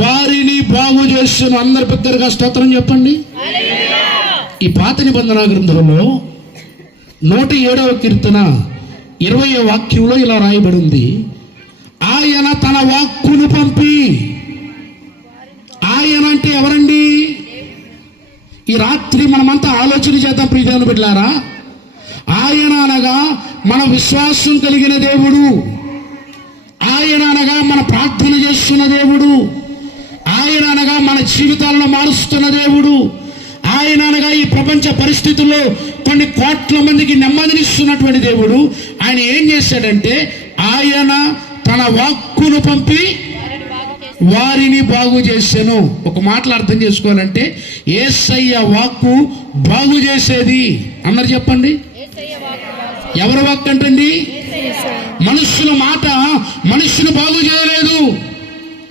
వారిని బాగు చేస్తున్న. అందరు పెద్దగా స్తోత్రం చెప్పండి. ఈ పాత నిబంధన గ్రంథంలో 107వ కీర్తన 20వ వాక్యంలో ఇలా రాయబడింది, ఆయన తన వాక్కును పంపి. ఆయన అంటే ఎవరండి? ఈ రాత్రి మనమంతా ఆలోచన చేద్దాం ప్రియమైన బిడ్డలారా. ఆయన అనగా మన విశ్వాసం కలిగిన దేవుడు. ఆయన అనగా మన ప్రార్థన చేస్తున్న దేవుడు. ఆయన అనగా మన జీవితాలను మారుస్తున్న దేవుడు. ఆయన అనగా ఈ ప్రపంచ పరిస్థితుల్లో కొన్ని కోట్ల మందికి నెమ్మదినిస్తున్నటువంటి దేవుడు. ఆయన ఏం చేశాడంటే ఆయన తన వాక్కును పంపి వారిని బాగు చేశాను. ఒక మాటలు అర్థం చేసుకోవాలంటే యేసయ్య వాక్కు బాగు చేసేది. అందరు చెప్పండి, ఎవరి వాక్కు అంటండి? మనుష్యుల మాట మనుష్యును బాగు చేయలేదు.